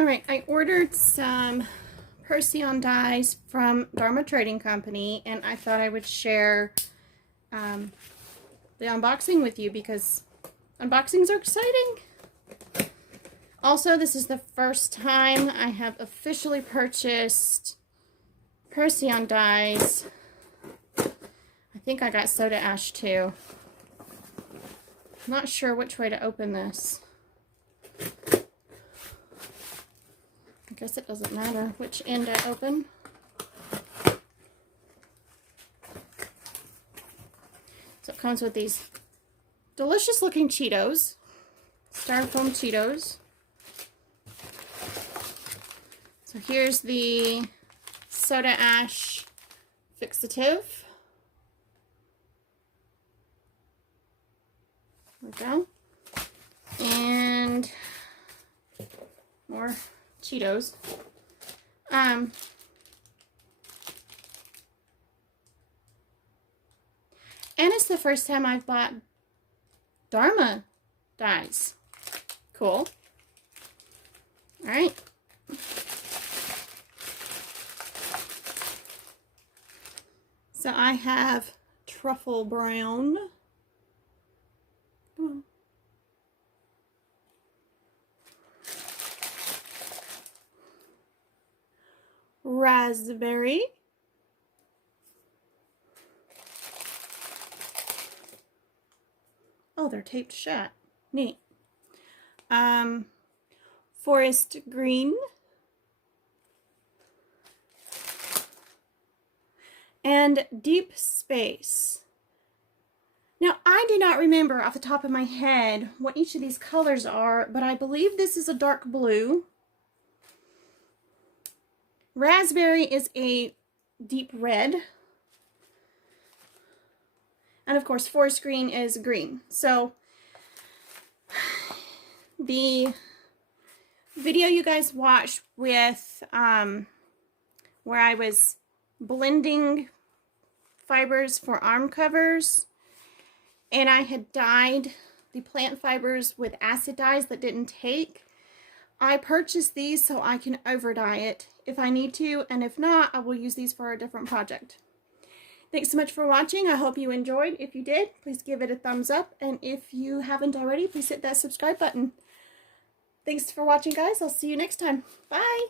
Alright, I ordered some Dyes from Dharma Trading Company, and I thought I would share the unboxing with you because unboxings are exciting. Also, this is the first time I have officially purchased Dyes. I think I got soda ash too. I'm not sure which way to open this. I guess it doesn't matter which end I open. So it comes with these delicious looking Cheetos, styrofoam Cheetos. So here's the soda ash fixative. There we go. And more Cheetos. And it's the first time I've bought Dharma Dyes. Cool. Alright. So I have truffle brown. Come on. Raspberry. Oh, they're taped shut. Neat. Forest green. And deep space. Now, I do not remember off the top of my head what each of these colors are, but I believe this is a dark blue. Raspberry is a deep red. And of course, forest green is green. So the video you guys watched with where I was blending fibers for arm covers, and I had dyed the plant fibers with acid dyes that didn't take. I purchased these so I can over dye it if I need to, and if not, I will use these for a different project. Thanks so much for watching. I hope you enjoyed. If you did, please give it a thumbs up, and if you haven't already, please hit that subscribe button. Thanks for watching, guys. I'll see you next time. Bye!